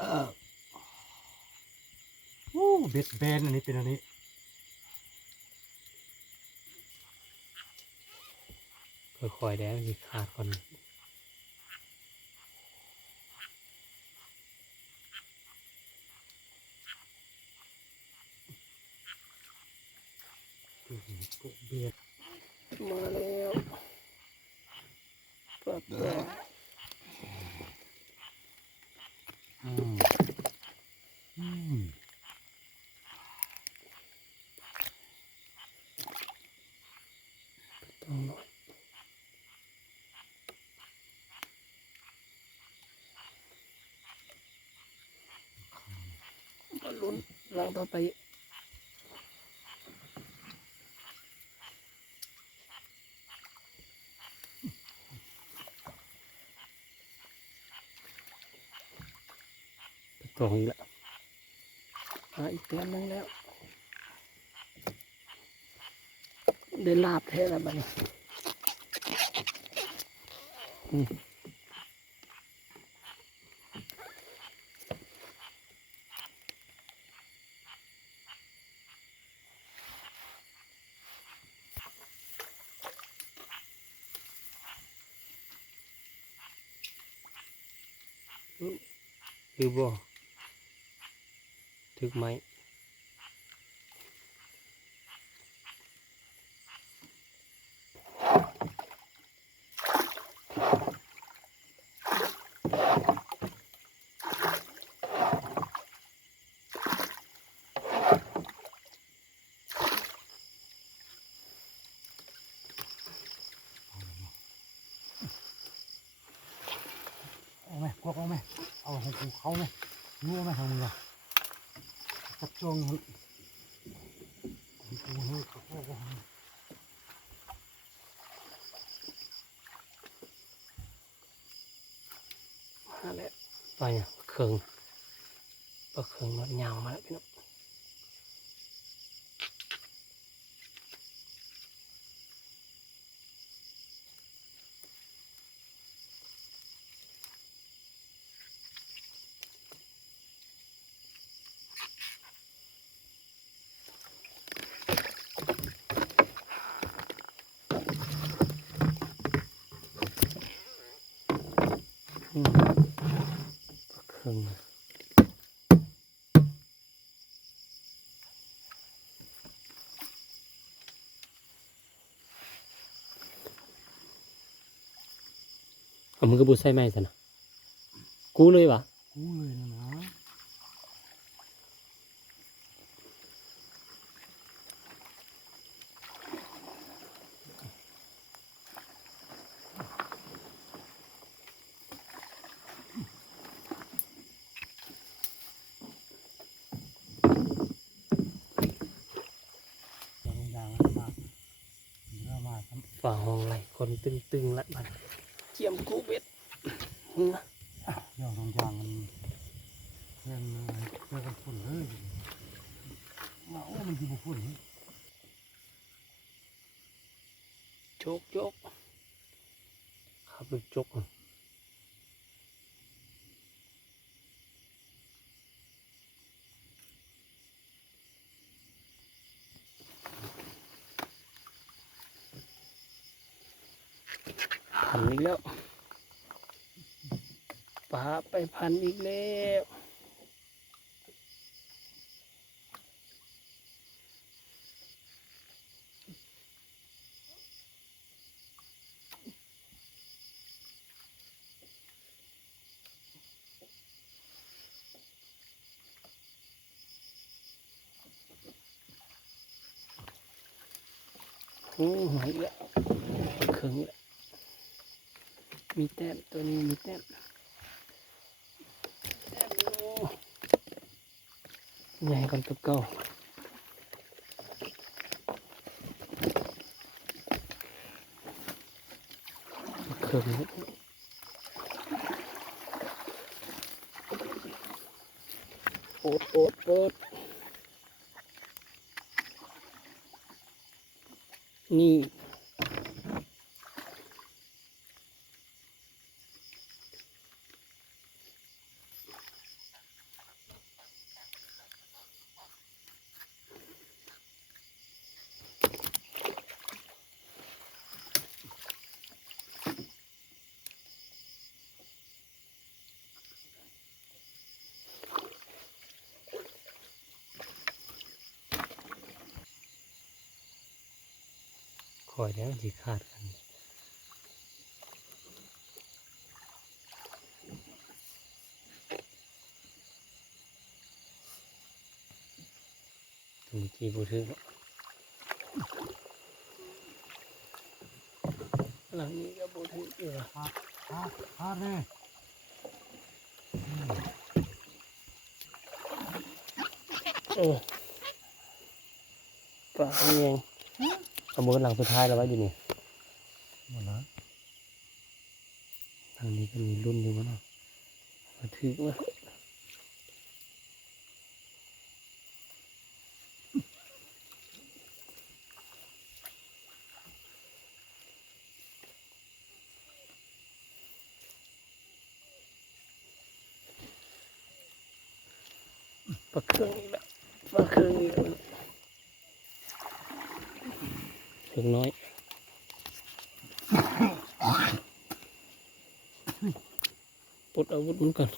โอ้เบ็ดแบนอันนี้เป็นอันนี้ค่อยๆแล้วมีขาดคนเบ็ด มาแล้วปลาแปะ อืมอืม ต้องหน่อยมาลุ้นรังต่อไปตรงอีกแล้วอีกแต้มนึงแล้วได้ลาบแท้แล้วบัดนี้คือบ่ถึกไหมเอาไหมพวกเอาไหมเอาของกูเขาไหมรู้ไหมทางมึงอ่ะจับจ้องมันกูเฮ้ยเขาบอกว่ามาแล้วไปอ่ะเคืองปลาเคืองมันยาวมาแล้วพี่น้องปลาเคืองเอามือกระบุใส่ไม้ซะนะกูเลยวะ กูเลยนะจะลงยางแล้วมาเริ่มมาทำ ฝ่าห้องไหลคนตึงๆละมันเจียมกูเบ็ดนะ เดี๋ยวลงยางมันเพื่อนเพื่อนกันฝุ่นเลยมาโอ้มันคือบุฝุ่น โจกขับรถจกพันอีกแล้วปลาไปพันอีกแล้วหอยแล้วเคืองแล้วมีแต้มตัวนี้มีแต้มใหญ่กันกับเก่าเคืองโอ๊ตนี่ อยแล้วสิขาดกันถึงกี่บุถึงหลังนี้ก็บุถึงอยู่ละ พาดเลย ปลาเองเอามือหลังสุดท้ายเราไว้อยู่นี่ หมดแล้ว ทางนี้ก็มีรุ่นอยู่มั้งเนาะมาถือมาปลาเครื่องอีกแล้วปลาเครื่องอีกแล้วเล็กน้อยปลดอาวุธมันก่อน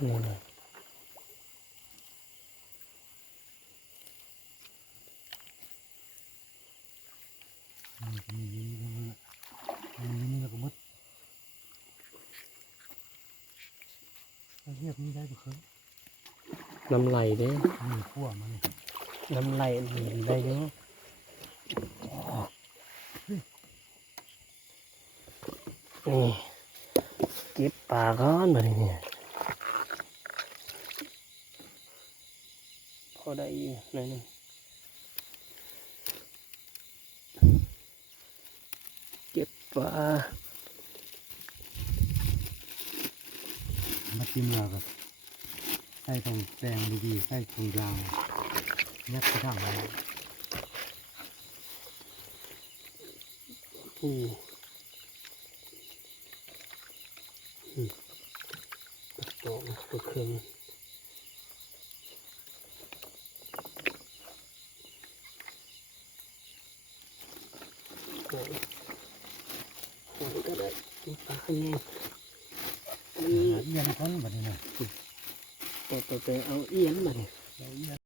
นี่นะ มีแล้วก็มดเรียบนี่ได้ก็คือ น้ำไหลเด้ มีขั้วมัน น้ำไหลนี่ได้เยอะนี่เก็บปลาก้อนมาเนี่ยพอได้อยู่หน่อยหนึงเก็บปลา มาจิ้มเราแบบใส่ตรงแดงดีๆใส่ตรงยาวยัดกระด้างไว้ อืมตัวตัวเครื่องโอ้โหก็ได้กินปลาข้างในมัน เอียนก้นแบบนี้นะ ตัวไปเอาเอียนมาเนี่ย เอียน